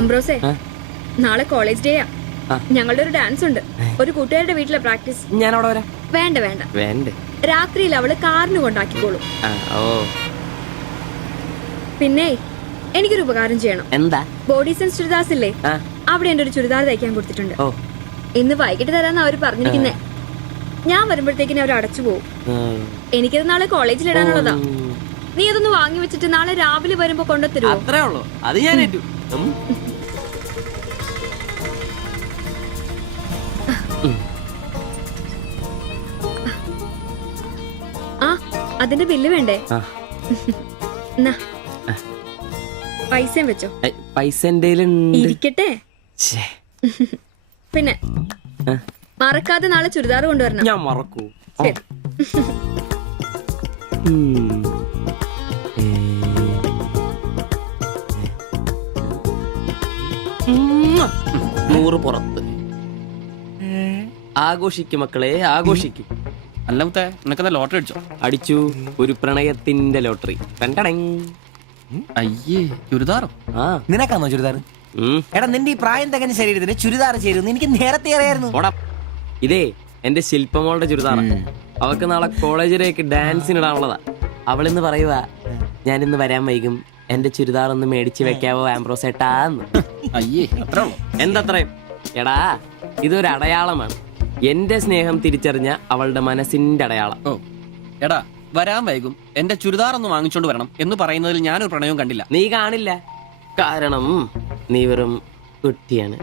അംബ്രോസേ, നാളെ കോളേജ് ഡേയാ. ഞങ്ങളുടെ ഒരു ഡാൻസ് ഉണ്ട്. ഒരു കൂട്ടുകാരുടെ വീട്ടിലെ പ്രാക്ടീസ്. ഞാൻ അവിടെ വരാം. വേണ്ട വേണ്ട വേണ്ട, രാത്രിയിൽ അവള് കാറിന് കൊണ്ടാക്കിക്കോളും. പിന്നെ എനിക്കൊരു ഉപകാരം ചെയ്യണം. എന്താ? ബോഡി സെൻസ് ചുരിദാർസ് ഇല്ലേ, അവിടെ എന്റെ ഒരു ചുരിദാർ തയ്ക്കാൻ കൊടുത്തിട്ടുണ്ട്. ഇന്ന് വൈകിട്ട് തരാന്ന് അവര് പറഞ്ഞിരിക്കുന്നേ. ഞാൻ വരുമ്പോഴത്തേക്കിന് അവർ അടച്ചു പോകും. എനിക്കത് നാളെ കോളേജിൽ ഇടാനുള്ളതാ. നീ അതൊന്ന് വാങ്ങി വെച്ചിട്ട് നാളെ രാവിലെ വരുമ്പോ കൊണ്ടുത്തരുമോ? അത്രേ ഉള്ളൂ, അത് ഞാൻ ഏറ്റു. ആ, അതിന്റെ ബില്ല് വേണ്ടേ? പൈസയും വെച്ചോ. പൈസ ഇരിക്കട്ടെ. പിന്നെ മറക്കാതെ നാളെ ചുരിദാർ കൊണ്ടുവരണം. ഞാൻ മറക്കൂ. ശരി. 100 പുറത്ത്. ആഘോഷിക്കും മക്കളെ, ആഘോഷിക്കും. അല്ല മുത്തേ, നിനക്കെന്താ ലോട്ടറി അടിച്ചോ? അടിച്ചു, ഒരു പ്രണയത്തിന്റെ ലോട്ടറി. അയ്യേ, ചുരിദാറോ? നിനക്കാന്നോ ചുരിദാർ? എടാ, നിന്റെ ഈ പ്രായം തികഞ്ഞ ശരീരത്തിന് ചുരിദാർ ചേരുന്നു എനിക്ക് നേരത്തെ അറിയായിരുന്നു. ഇതേ എന്റെ ശില്പമോളുടെ ചുരിദാറാണ്. അവൾക്ക് നാളെ കോളേജിലേക്ക് ഡാൻസിനിടാനുള്ളതാ. അവളിന്ന് പറയുക, ഞാനിന്ന് വരാൻ വൈകും, എന്റെ ചുരിദാർ ഒന്ന് മേടിച്ച് വെക്കാവോ ആംബ്രോസേട്ടാന്ന്. അയ്യേ, അത്രേ ഉള്ളൂ. എന്തത്രയും? എടാ, ഇതൊരു അടയാളമാണ്. എന്റെ സ്നേഹം തിരിച്ചറിഞ്ഞ അവളുടെ മനസ്സിന്റെ അടയാളം. ഓ എടാ, വരാൻ വൈകും, എന്റെ ചുരിദാർ ഒന്ന് വാങ്ങിച്ചോണ്ട് വരണം എന്ന് പറയുന്നതിൽ ഞാനൊരു പ്രണയവും കണ്ടില്ല. നീ കാണില്ല, കാരണം നീ വെറും കുട്ടിയാണ്.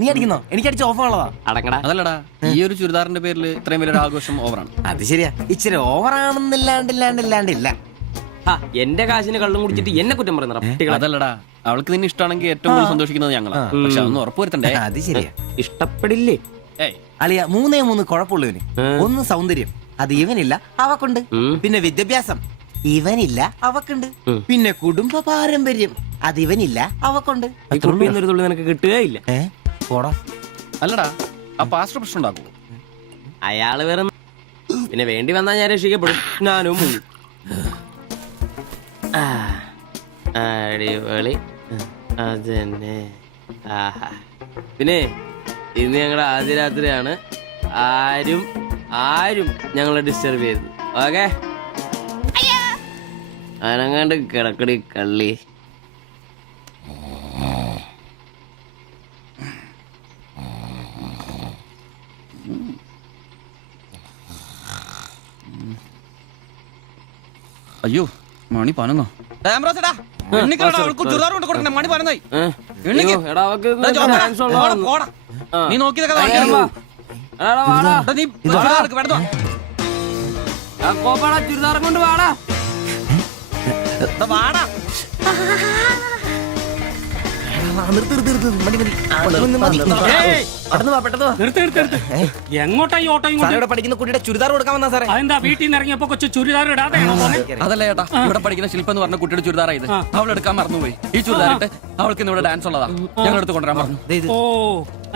നീ അടിക്കുന്നോ? എനിക്ക് അടിച്ച ഓഫറുള്ളതാ. അടങ്ങടാ. അതല്ലടാ, ഈ ഒരു ചുരിദാറിന്റെ പേരിൽ ഇത്രയും വലിയൊരു ആഘോഷം ഓവറാണ്. അത് ശരിയാ, ഇച്ചിരി ഓവറാണെന്നില്ലാണ്ടില്ല. എന്റെ കാശിന് കള്ളും കുടിച്ചിട്ട് എന്നെ കുറ്റം പറയുന്ന. അതല്ലടാ, അവൾക്ക് നിന്നെ ഇഷ്ടമാണെങ്കിൽ ഏറ്റവും കൂടുതൽ സന്തോഷിക്കുന്നത് ഞങ്ങളാ. പക്ഷെ അതൊന്നും ഉറപ്പുവരുത്തണ്ടേ. അത് ശരിയാ. ഇഷ്ടപ്പെടില്ലേ അളിയ? 3 കുഴപ്പമുള്ളവന്. ഒന്ന് സൗന്ദര്യം, അത് ഇവനില്ല, അവക്കുണ്ട്. പിന്നെ വിദ്യാഭ്യാസം, ഇവനില്ല, അവക്കുണ്ട്. പിന്നെ കുടുംബ പാരമ്പര്യം, അത് ഇവനില്ല, അവക്കുണ്ട്. നിനക്ക് കിട്ടുകയില്ല. അല്ലടാ, ആ പാസ്റ്റർ പ്രശ്നം ഉണ്ടാക്കുമോ? അയാള് വേറെ. പിന്നെ വേണ്ടി വന്നാ ഞാൻ രക്ഷിക്കപ്പെടും. ഞാനും അടിപൊളി. അതന്നെ. പിന്നെ ഇന്ന് ഞങ്ങളുടെ ആദ്യ രാത്രിയാണ്. ആരും ഞങ്ങളെ ഡിസ്റ്റർബ് ചെയ്തു. ഓക്കെ, അനങ്ങാണ്ട് കിടക്കടി കള്ളി. അയ്യോ, മണി 11. നീ നോക്കി ചുരിദാറും കൊണ്ട് വാടാ. എങ്ങോട്ടാ ഈ ഓട്ടോ? പഠിക്കുന്ന കുട്ടിയുടെ ചുരിദാർ കൊടുക്കാൻ വന്നാ സാറേ. അതെന്താ വീട്ടിൽ നിന്ന് ഇറങ്ങിയപ്പോ കൊച്ചു ചുരിദാർ ഇടാതെ? അതല്ല ചേട്ടാ, ഇവിടെ പഠിക്കുന്ന ശില്പം എന്ന് പറഞ്ഞ കുട്ടിയുടെ ചുരിദാർ ഇത്. അവൾ എടുക്കാൻ മറന്നുപോയി. ഈ ചുരിദാർ ഇട്ട് അവൾക്ക് ഇന്ന് ഇവിടെ ഡാൻസ് ഉള്ളതാ. ഞങ്ങൾ എടുത്ത് കൊണ്ടുവരാൻ പറഞ്ഞു. ഓ,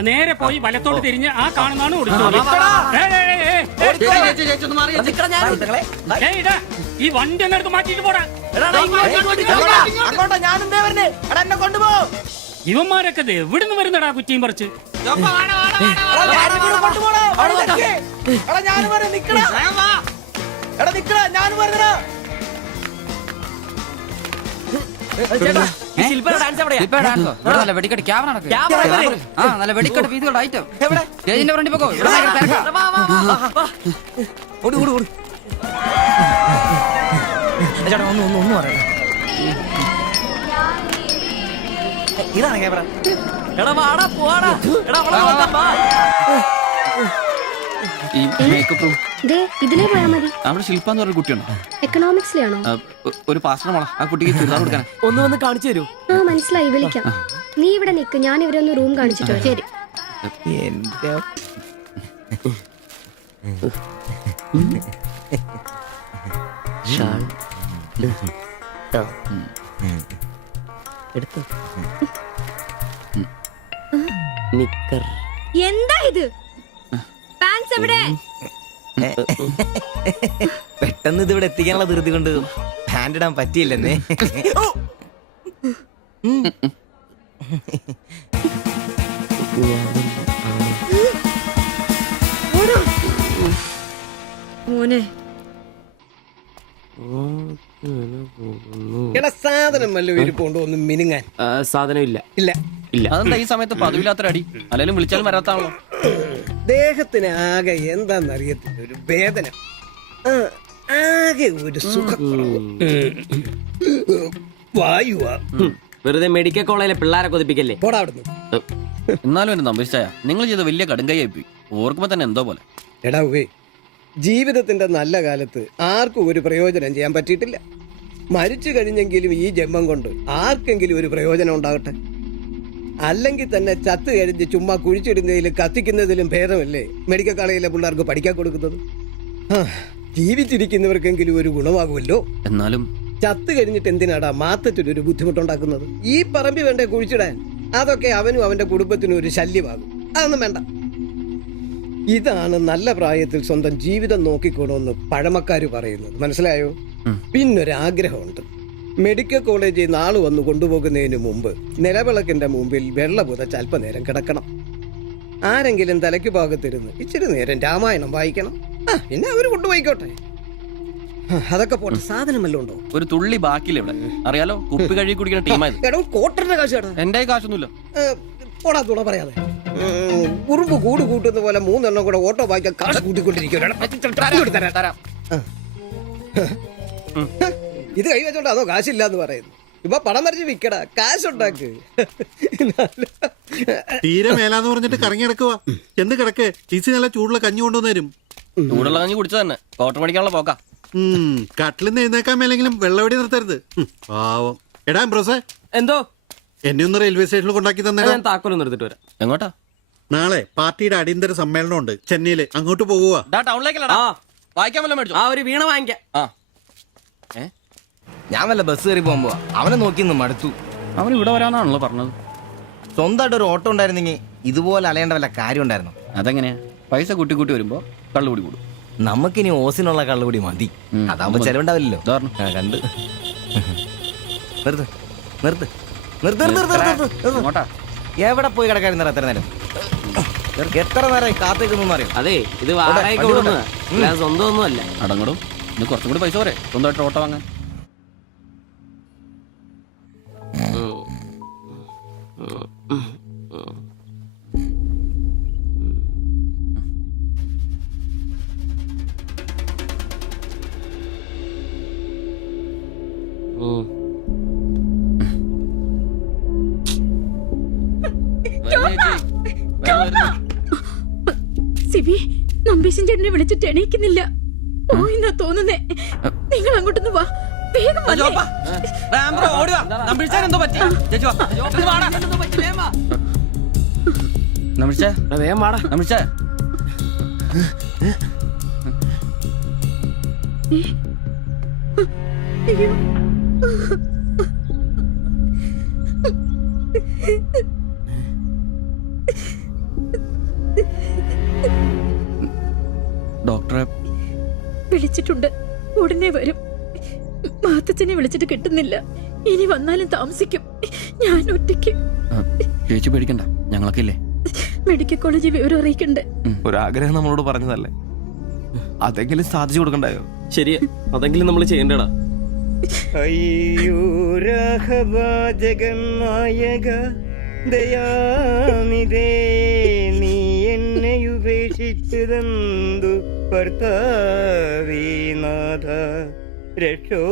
നേരെ പോയി വലത്തോട്ട് തിരിഞ്ഞ് ആ കാണുന്നതാണ് ഈ വണ്ടി എന്നെടുത്ത് മാറ്റിട്ട് പോടാ. ഇവന്മാരൊക്കെ എവിടുന്ന് വരുന്നടാ കുറ്റിയും പറിച്ച്? വെടിക്കെട്ട് ക്യാമറ നല്ല വെടിക്കെട്ട് പീസുകളുടെ ഐറ്റം സ്റ്റേജിന്റെ ഫ്രണ്ടിൽ പോകോ. ഒന്നും പറയാം. ഇതാണ് ക്യാമറ. ഇതിലേ പോയാ മതി. അവിടെ ശില്പ എന്ന് പറഞ്ഞ കുട്ടിയുണ്ടോ? എക്കണോമിക്സിലാണോ? ഒരു പാസ്റ്റർ മോളാ. ആ കുട്ടിക്ക് ചുരിദാർ കൊടുക്കാൻ ഒന്ന് വന്ന് കാണിച്ചു തരൂ. മനസ്സിലായി, വിളിക്കാം. നീ ഇവിടെ നിക്ക്, ഞാൻ ഇവരെ ഒന്ന് റൂം കാണിച്ചിട്ട് വരാം. ശരി. എന്താ ഇത്? പാൻസ് എവിടെ? പെട്ടെന്ന് ഇതിവിടെ എത്തിക്കാനുള്ള ധൃതി കൊണ്ട് പാന്റ് ഇടാൻ പറ്റിയില്ലെന്നേ. മോനെ എടാ സാധനം വല്ല ഇരിപ്പുണ്ടോ ഒന്ന് മിനുങ്ങാൻ? സാധനം ഇല്ല. ഇല്ല. ഇല്ല. അതെന്താ ഈ സമയത്ത് പതിവില്ലാത്തൊരടി? അല്ലെങ്കിലും വിളിച്ചാലും വരാത്താണല്ലോ. ദേഹത്തിന് ആകെ എന്താന്നറിയത്തില്ല, ഒരു വേദന, ആ, ആകെ ഒരു സുഖം, വായുവാ. വെറുതെ മെഡിക്കൽ കോളേജിലെ പിള്ളേരെ കൊതിപ്പിക്കല്ലേ. പോടാ അവിടുന്ന്. എന്നാലും എന്നെ നമ്പിച്ചായ നിങ്ങൾ ചെയ്ത വലിയ കടുങ്കയായി പോയി. ഓർക്കുമ്പോ തന്നെ എന്തോ പോലെ. എടാ ഉവേ, ജീവിതത്തിന്റെ നല്ല കാലത്ത് ആർക്കും ഒരു പ്രയോജനം ചെയ്യാൻ പറ്റിയിട്ടില്ല. മരിച്ചു കഴിഞ്ഞെങ്കിലും ഈ ജന്മം കൊണ്ട് ആർക്കെങ്കിലും ഒരു പ്രയോജനം ഉണ്ടാകട്ടെ. അല്ലെങ്കിൽ തന്നെ ചത്ത് കഴിഞ്ഞ് ചുമ്മാ കുഴിച്ചിടുന്നതിലും കത്തിക്കുന്നതിലും ഭേദമല്ലേ മെഡിക്കൽ കോളേജിലെ പിള്ളേർക്ക് പഠിക്കാൻ കൊടുക്കുന്നത്. ജീവിച്ചിരിക്കുന്നവർക്കെങ്കിലും ഒരു ഗുണമാകുമല്ലോ. എന്നാലും ചത്ത് കഴിഞ്ഞിട്ട് എന്തിനാടാ മാത്തത്തിനൊരു ബുദ്ധിമുട്ടുണ്ടാക്കുന്നത്? ഈ പറമ്പി വേണ്ടേ കുഴിച്ചിടാൻ? അതൊക്കെ അവനും അവന്റെ കുടുംബത്തിനും ഒരു ശല്യമാകും. അതൊന്നും വേണ്ട. ഇതാണ് നല്ല പ്രായത്തിൽ സ്വന്തം ജീവിതം നോക്കിക്കോണമെന്ന് പഴമക്കാര് പറയുന്നത്, മനസ്സിലായോ? പിന്നൊരാഗ്രഹമുണ്ട്. മെഡിക്കൽ കോളേജിൽ നാള് വന്ന് കൊണ്ടുപോകുന്നതിന് മുമ്പ് നിലവിളക്കിന്റെ മുമ്പിൽ വെള്ള പുതച്ച് അല്പനേരം കിടക്കണം. ആരെങ്കിലും തലയ്ക്ക് ഭാഗത്തിരുന്ന് ഇച്ചിരി നേരം രാമായണം വായിക്കണം. പിന്നെ അവര് കൊണ്ടുപോയിക്കോട്ടെ. അതൊക്കെ പോട്ടെ, സാധനം വല്ലതും ഉണ്ടോ? ഒരു തുള്ളി ബാക്കിയില്ല ഇവിടെ. അറിയാലോ, കുപ്പി കഴുകി കുടിക്കുന്ന ടീമായത്. എടോ, കോട്ടറിന്റെ കാശ് കേട്ടോ. എന്റെ കാശൊന്നുമില്ല. പോടാ തുണ പറയാതെ. ഉറുമ്പ് കൂട് കൂട്ടുന്ന പോലെ 3 എണ്ണം കൂടെ ഓട്ടോ വായിക്കാൻ കാശ് കൂട്ടിക്കൊണ്ടിരിക്കും. ഇത് കൈവച്ചോണ്ട് അതോ കാശില്ല എന്ന് പറയുന്നു. ഇപ്പൊ പണം നിറച്ച് വിക്കടാ, കാശുണ്ടാക്ക്. തീരെ മേലാന്ന് പറഞ്ഞിട്ട് കറങ്ങി കിടക്കുക. എന്ത് കിടക്ക്? ടീസി നല്ല ചൂടുള്ള കഞ്ഞി കൊണ്ടുവന്ന് തരും. ചൂടുള്ള കഞ്ഞി കുടിച്ചു തന്നെ കോട്ടർ മേടിക്കാനുള്ള പോക്കാ. കട്ടിലിന്ന് എഴുന്നേക്കാൻ മേലെങ്കിലും വെള്ളവടി നിർത്തരുത്. പാവം. എടാ ബ്രോസേ, എന്തോ എന്നെ ഒന്ന് റെയിൽവേ സ്റ്റേഷനിൽ കൊണ്ടാക്കി തന്നെ. ഞാൻ താക്കോലൊന്നും എടുത്തിട്ട് വരാം. എങ്ങോട്ടാ? നാളെ പാർട്ടിയുടെ അടിയന്തര സമ്മേളനം ഉണ്ട് ചെന്നൈയില്. അങ്ങോട്ട് പോകുക. ടൗണിലേക്കല്ലടാ. വായിക്കാൻ വല്ല മേടിച്ചോ? ആ ഒരു വീണ വാങ്ങിക്കാം. ഞാൻ വല്ല ബസ് കയറി പോകുമ്പോ അവനെ നോക്കി നിന്ന് മടുത്തു. അവൻ ഇവിടെ വരാന്നാണല്ലോ പറഞ്ഞത്. സ്വന്തമായിട്ട് ഒരു ഓട്ടോ ഉണ്ടായിരുന്നെങ്കിൽ ഇതുപോലെ അലയേണ്ട വല്ല കാര്യം ഉണ്ടായിരുന്നു. അതെങ്ങനെയാ? പൈസ കൂട്ടി കൂട്ടി വരുമ്പോ കള്ളുകൂടി കൂടും. നമുക്കിനി ഓസിനുള്ള കള്ളുകൂടി മതി. അതാവുമ്പോ ചെലവുണ്ടാവില്ലല്ലോ. കണ്ട് നിർത്ത് നിർത്ത് നിർത്ത് നിർത്ത്. എങ്ങോട്ടാ? എവിടെ പോയി കിടക്കായിരുന്നു എത്ര നേരം? എത്ര നേരമായി കാത്തേക്കൊന്നും അറിയാം. അതെ, ഇത് വാടകയ്ക്ക് കൊടുക്കുന്നതാ, അല്ലാതെ സ്വന്തം ഒന്നും അല്ല. അടങ്ങടും. ഇനി കുറച്ചും കൂടി പൈസ പോരെ സ്വന്തമായിട്ട് ഓട്ടോ വാങ്ങാൻ. സിബി, നമ്പീശൻ ചേട്ടനെ വിളിച്ചിട്ട് എണീക്കുന്നില്ല. പോയിന്നാ തോന്നുന്നേ. നിങ്ങൾ അങ്ങോട്ടൊന്ന് വാ, വേഗം വന്നേ. അയ്യോ, ഡോക്ടറെ വിളിച്ചിട്ടുണ്ട്, ഉടനെ വരും. മാത്തച്ഛനെ വിളിച്ചിട്ട് കിട്ടുന്നില്ല. ഇനി വന്നാലും താമസിക്കും. ഞാൻ ഒറ്റയ്ക്ക്. ചേച്ചി പേടിക്കണ്ട, ഞങ്ങളൊക്കെ ഇല്ലേ. മെഡിക്കൽ കോളേജിൽ വിവരം അറിയിക്കണ്ടേ? ഒരാഗ്രഹം നമ്മളോട് പറഞ്ഞതല്ലേ, അതെങ്കിലും സാധിച്ചു കൊടുക്കണ്ടായോ? ശരിയാ, അതെങ്കിലും നമ്മൾ ചെയ്യണ്ടടാ. അയ്യോ രാഘവാജകനായക ദയാനിതേ, നീ എന്നെ ഉപേക്ഷിച്ചതെന്തു ഭർത്താവീനാഥ. രക്ഷോ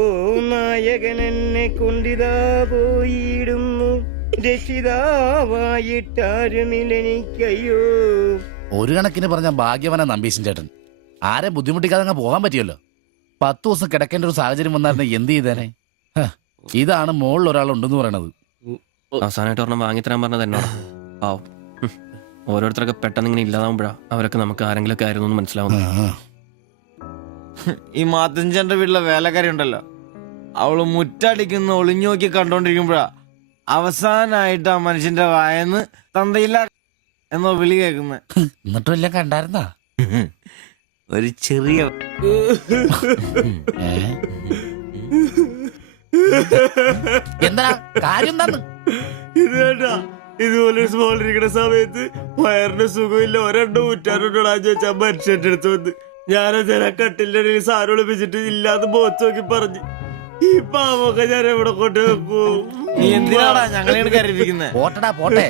നായകൻ എന്നെ കൊണ്ടിതാ പോയിടുന്നു, രക്ഷിതാവായിട്ടാരുമില്ലെനിക്കയ്യോ. ഒരു കണക്കിന് പറഞ്ഞ ഭാഗ്യവനാ നമ്പീശൻ ചേട്ടൻ. ആരെ ബുദ്ധിമുട്ടിക്കാതെ അങ്ങ് പോകാൻ പറ്റിയല്ലോ. 10 ദിവസം കിടക്കേണ്ട ഒരു സാഹചര്യം വന്നായിരുന്നു എന്ത് ചെയ്തേനെ? ഇതാണ് മോളിൽ ഒരാളുണ്ടെന്ന് പറയണത്. അവസാനമായിട്ട് ഒരെണ്ണം വാങ്ങിത്തരാൻ പറഞ്ഞത് എന്നോട്. ആവും. ഓരോരുത്തരൊക്കെ പെട്ടെന്ന് ഇങ്ങനെ ഇല്ലാതാവുമ്പോഴാ അവരൊക്കെ നമുക്ക് ആരെങ്കിലൊക്കെ ആയിരുന്നു എന്ന് മനസ്സിലാവുന്നു. ഈ മാത്തഞ്ചന്റെ വീട്ടിലെ വേലക്കാരി ഉണ്ടല്ലോ, അവള് മുറ്റടിക്കുന്ന ഒളിഞ്ഞു നോക്കി കണ്ടോണ്ടിരിക്കുമ്പോഴാ അവസാനായിട്ട് ആ മനുഷ്യന്റെ വായന്ന് തന്തയില്ല എന്നോ വിളി കേൾക്കുന്നത്. എന്നിട്ടും എല്ലാം കണ്ടായിരുന്നാ? ഒരു ചെറിയ എന്താ കാര്യം? എന്താന്ന് ഇത് വേണ്ട. ഇതുപോലെ സ്മോൾ ഇരിക്കുന്ന സമയത്ത് വയറിന് സുഖമില്ല, ഒരെണ്ണം ഊറ്റാറുണ്ടോടാന്ന് ചോദിച്ചാൽ മനുഷ്യന്റെ അടുത്ത് വന്ന് ഞാനതിനെ കട്ടിലിന്റെ ഇടയിൽ സാരം ഒളിപ്പിച്ചിട്ട് ഇല്ലാതെ മുഖത്ത് നോക്കി പറഞ്ഞു. ഈ പാവൊക്കെ ഞാൻ എവിടെ കൊണ്ട് വെക്കും? നീ എന്തിനാടാ ഞങ്ങളെയാണ് കരയിപ്പിക്കുന്നത്? പോട്ടടാ പോട്ടെ.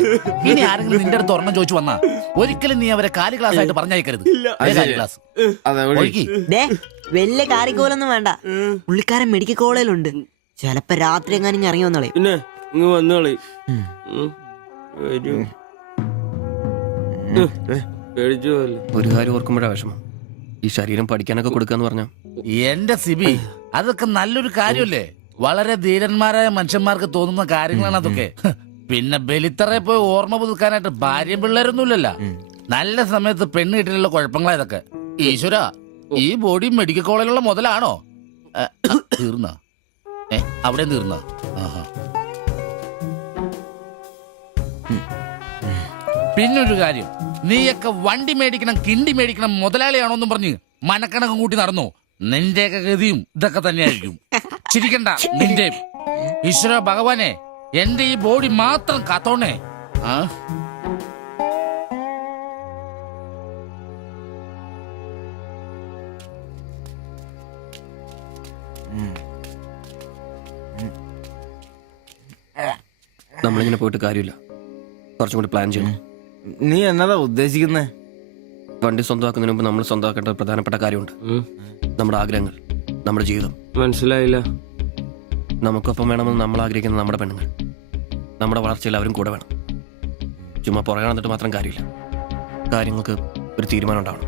ഇനി ആരെങ്കിലും നിന്റെ അടുത്ത് ഒരെണ്ണം ചോദിച്ചു വന്നാ ഒരിക്കലും നീ അവരെ കാലി ക്ലാസ് ആയിട്ട് പറഞ്ഞയക്കരുത്. കാലി ക്ലാസ് ഒഴുകി. വലിയ കാര്യക്കോലൊന്നും വേണ്ട. പുള്ളിക്കാരൻ മെഡിക്കൽ കോളേജിലുണ്ട്. ചിലപ്പോ രാത്രി എങ്ങാനും ഇറങ്ങി വന്നോളെ. പിന്നെ ഇങ്ങ് വന്നോളി. പേടിച്ചു പോയല്ലോ. ഒരു കാര്യം ഓർക്കുമ്പോഴാ വിഷമം. ഈ ശരീരം പഠിക്കാനൊക്കെ കൊടുക്കാന്ന് പറഞ്ഞ എന്റെ സിബി, അതൊക്കെ നല്ലൊരു കാര്യമല്ലേ? വളരെ ധീരന്മാരായ മനുഷ്യന്മാർക്ക് തോന്നുന്ന കാര്യങ്ങളാണ് അതൊക്കെ. പിന്നെ ബലിത്തറെ പോയി ഓർമ്മ പുതുക്കാനായിട്ട് ഭാര്യയും പിള്ളേരൊന്നുമില്ലല്ലോ. നല്ല സമയത്ത് പെണ്ണ് കിട്ടിയുള്ള കുഴപ്പങ്ങളാ ഇതൊക്കെ. ഈശ്വര, ഈ ബോഡി മെഡിക്കൽ കോളേജിലുള്ള മുതലാണോ? തീർന്ന അവിടെ തീർന്ന. പിന്നൊരു കാര്യം, നീയൊക്കെ വണ്ടി മേടിക്കണം, കിണ്ടി മേടിക്കണം, മുതലാളിയാണോന്നും പറഞ്ഞ് മനക്കണക്കും കൂട്ടി നടന്നു. നിന്റെയൊക്കെ ഗതിയും ഇതൊക്കെ തന്നെയായിരിക്കും. ചിരിക്കണ്ട നിന്റെ. ഈശ്വര ഭഗവാനെ, എന്റെ ഈ ബോഡി മാത്രം കാത്തോണേ. ആ നമ്മളിങ്ങനെ പോയിട്ട് കാര്യമില്ല. കുറച്ചും കൂടി പ്ലാൻ ചെയ്യണം. നീ എന്നതാ ഉദ്ദേശിക്കുന്നേ? വണ്ടി സ്വന്തമാക്കുന്നതിന് മുമ്പ് നമ്മൾ സ്വന്തമാക്കേണ്ട ഒരു പ്രധാനപ്പെട്ട കാര്യമുണ്ട്. നമ്മുടെ ആഗ്രഹങ്ങൾ, നമ്മുടെ ജീവിതം. മനസ്സിലായില്ല. നമുക്കൊപ്പം വേണമെന്ന് നമ്മൾ ആഗ്രഹിക്കുന്ന നമ്മുടെ പെണ്ണുങ്ങൾ. നമ്മുടെ വളർച്ചയിൽ അവരും കൂടെ വേണം. ചുമ്മാ പുറകെ നടന്നിട്ട് മാത്രം കാര്യമില്ല. കാര്യങ്ങൾക്ക് ഒരു തീരുമാനം ഉണ്ടാവണം.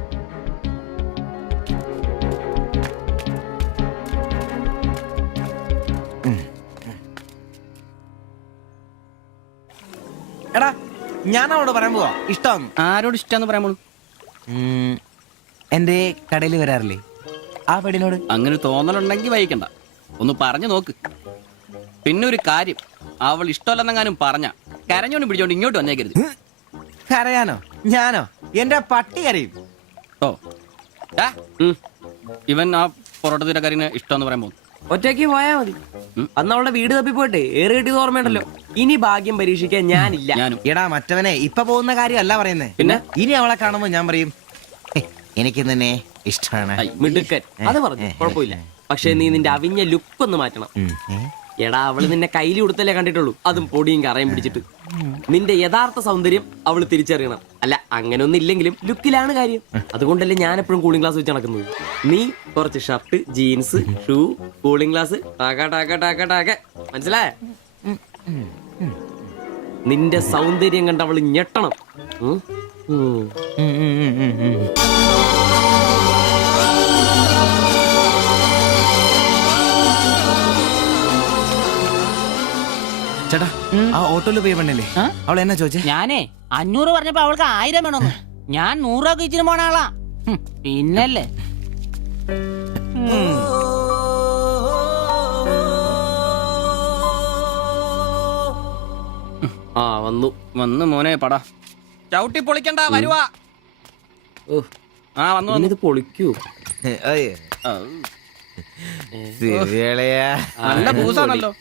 എടാ, ഞാൻ അവളോട് പറയാൻ പോവാ ഇഷ്ടം. ആരോട് ഇഷ്ടമെന്ന് പറയാൻ പോണു? എന്റെ കടയിൽ വരാറില്ലേ ആ പെടിനോട്? അങ്ങനെ തോന്നലുണ്ടെങ്കിൽ വഹിക്കണ്ട, ഒന്ന് പറഞ്ഞു നോക്ക്. പിന്നെ ഒരു കാര്യം, അവൾ ഇഷ്ടമല്ലെന്നെങ്ങാനും പറഞ്ഞ കരഞ്ഞോണ്ട് പിടിച്ചോണ്ട് ഇങ്ങോട്ട് വന്നേക്കരുത്. കരയാനോ? ഞാനോ? എന്റെ പട്ടി കരയും. ഓ ഇവൻ ആ പൊറോട്ടത്തിന്റെ കാര്യം ഇഷ്ടമെന്ന് പറയാൻ പോകുന്നു. ഒറ്റയ്ക്ക് പോയാ മതി. അന്ന് അവളുടെ വീട് തപ്പി പോട്ടെ, ഏറെ കിട്ടിയത് ഓർമ്മയുണ്ടല്ലോ. ഇനി ഭാഗ്യം പരീക്ഷിക്കാൻ ഞാനില്ല. എടാ മറ്റവനെ, ഇപ്പൊ പോകുന്ന കാര്യമല്ല പറയുന്നേ. പിന്നെ ഇനി അവളെ കാണുമ്പോ ഞാൻ പറയും എനിക്ക് തന്നെ ഇഷ്ടമാണ്. മിടുക്കൻ, അത് പറഞ്ഞു കുഴപ്പമില്ല. പക്ഷെ നീ നിന്റെ അവിഞ്ഞ ലുക്ക് ഒന്ന് മാറ്റണം. എടാ, അവള് നിന്നെ കയ്യിൽ കൊടുത്തല്ലേ കണ്ടിട്ടുള്ളൂ, അതും പൊടിയും കറയും പിടിച്ചിട്ട്. നിന്റെ യഥാർത്ഥ സൗന്ദര്യം അവള് തിരിച്ചറിയണം. അല്ല, അങ്ങനെ ഒന്നും ഇല്ലെങ്കിലും ലുക്കിലാണ് കാര്യം. അതുകൊണ്ടല്ലേ ഞാൻ എപ്പോഴും കൂളിംഗ് ഗ്ലാസ് വെച്ച് നടക്കുന്നത്. നീ കുറച്ച് shirt, jeans, shoe, cooling glass, മനസ്സിലായ? നിന്റെ സൗന്ദര്യം കണ്ട് അവള് ഞെട്ടണം. ചേട്ടാ, ആ ഓട്ടോയില് പോയി പെണ്ണല്ലേ അവൾ എന്നാ ചോദിച്ചേ? ഞാനേ 500 പറഞ്ഞപ്പോ അവൾക്ക് 1000 വേണമെന്ന്. ഞാൻ 100 രൂപ ഇച്ചിരി പോണ ആളാ. പിന്നല്ലേ ആ വന്നു മോനെ പടാ. ചവിട്ടി പൊളിക്കണ്ട, വരുവാ. ആ വന്നു ഇത് പൊളിക്കൂ. നല്ല പൂസാണല്ലോ.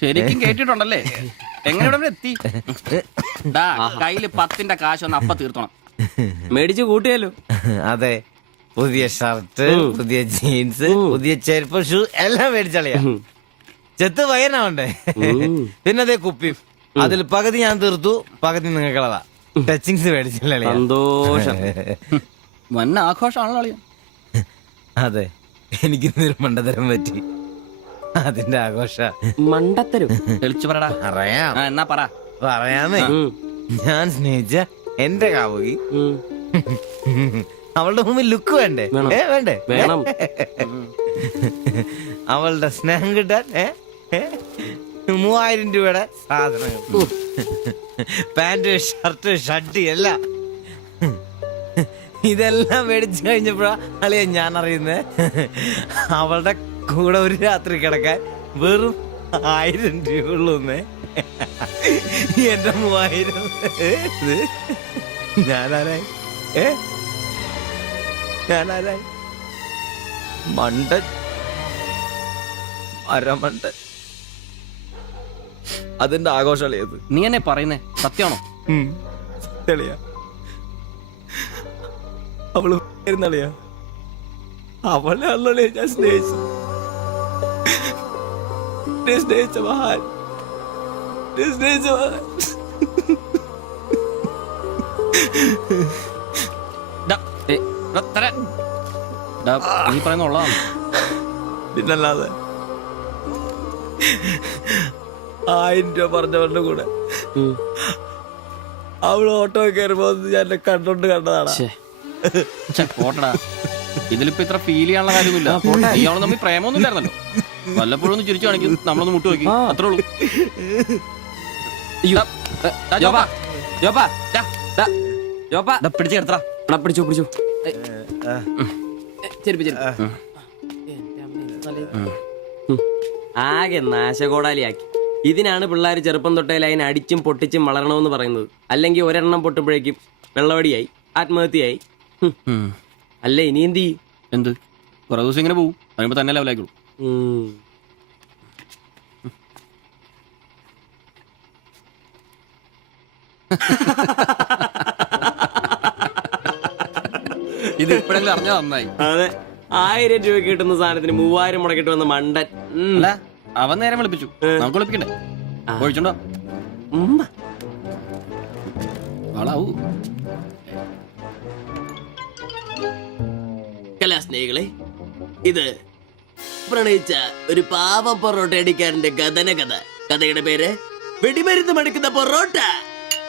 ശരിക്കും കേട്ടിട്ടുണ്ടല്ലേ? എങ്ങനെ ഇവിടെ എത്തി? കയ്യില് 10ന്റെ കാശൊന്ന് അപ്പ തീർത്തോണം. മേടിച്ച് കൂട്ടിയല്ലോ. അതെ, പുതിയ ഷർട്ട്, പുതിയ ജീൻസ്, പുതിയ ചെരുപ്പ്, ഷൂ എല്ലാം മേടിച്ചളിയാ. ചെത്ത് പയ്യനാവണ്ടേ? പിന്നെ അതേ കുപ്പി, അതിൽ പകുതി ഞാൻ തീർത്തു, പകുതി നിങ്ങൾക്കുള്ളതാ. ടച്ചിങ്സ് മേടിച്ചല്ലേ? സന്തോഷം. വന്ന ആഘോഷമാണല്ലോ അളിയാ. അതെ, എനിക്ക് മണ്ടതരം പറ്റി, അതിന്റെ ആഘോഷ. മണ്ടത്തരും തെളിച്ചു പറടാ. അറിയാം. എന്നാ പറ. പറയാമേ, ഞാൻ സ്നേഹിച്ച എന്റെ കാമുകി അവളുടെ മുമ്പിൽ ലുക്ക് വേണ്ടേ? വേണ്ടേ? വേണം. അവളുടെ സ്നേഹം കിട്ടാൻ 3000 രൂപയുടെ സാധനങ്ങൾ, പാന്റ്, ഷർട്ട്, ഷഡ്ഡി എല്ലാം. ഇതെല്ലാം മേടിച്ചു കഴിഞ്ഞപ്പോഴാ അളിയാ ഞാൻ അറിയുന്നേ, അവളുടെ കൂടെ ഒരു രാത്രി കിടക്കാൻ വെറും 1000 രൂപ ഉള്ളൂന്നേ. എന്റെ 3000 ഞാനാരായി? ഞാനാരായി? മണ്ടൻ, അരമണ്ടൻ. അതിന്റെ ആഘോഷളിയത്. നീ എന്നെ പറയുന്നേ സത്യമാണോ? തെളിയാ അവള് ളിയാ അവളെ അല്ലേ ഞാൻ സ്നേഹിച്ചു. സ്നേഹിച്ച മഹാൻ സ്നേഹിച്ച മഹാൻ. നീ പറയുന്ന ഉള്ളതാണ്. പിന്നല്ലാതെ 1000 രൂപ പറഞ്ഞവരുടെ കൂടെ അവള് ഓട്ടോ കയറുമ്പോ ഞാൻ എന്നെ കണ്ടോണ്ട് കണ്ടതാണ്. പോട്ടടാ, ഇതിലിപ്പോ ഇത്ര ഫീൽ ചെയ്യാനുള്ള കാര്യമൊന്നുമില്ല. ഇയാള് തമ്മിൽ പ്രേമൊന്നും ഇല്ലായിരുന്നല്ലോ. വല്ലപ്പോഴും ഒന്ന് ചിരിച്ചു കാണിക്കും, നമ്മളൊന്ന് മുട്ടു നോക്കി, അത്രേ ഉള്ളൂ. പിടിച്ചു കിടത്തറ. പിടിച്ചു പിടിച്ചു. ആകെ നാശകോടാലിയാക്കി. ഇതിനാണ് പിള്ളേർ ചെറുപ്പം തൊട്ടേ അതിനെ അടിച്ചും പൊട്ടിച്ചും വളരണമെന്ന് പറയുന്നത്. അല്ലെങ്കിൽ ഒരെണ്ണം പൊട്ടുമ്പോഴേക്കും വെള്ളവടിയായി, ആത്മഹത്യയായി. അല്ല ഇനി എന്ത് ചെയ്യും? എന്ത് കുറെ ദിവസം ഇങ്ങനെ പോവും, കഴിയുമ്പോ തന്നെ ലെവലായിക്കോളൂ. ഇത് ഇപ്പോഴെങ്കിലും അറിഞ്ഞാ നന്നായി. അതെ, 1000 രൂപ കിട്ടുന്ന സാധനത്തിന് 3000 മുടക്കിട്ട് വന്ന മണ്ടൻ. അല്ല, അവൻ നേരം വിളിപ്പിച്ചു, നമുക്ക് വിളിപ്പിക്കണ്ടേ? ഒഴിച്ചോണ്ടോ ആളാവൂ. കലാസ്നേഹികളെ, ഇത് പ്രണയിച്ച ഒരു പാവ പൊറോട്ട അടിക്കാരന്റെ കഥന കഥ. കഥയുടെ പേര് വെടിമരുന്ന് മടുക്കുന്ന പൊറോട്ട.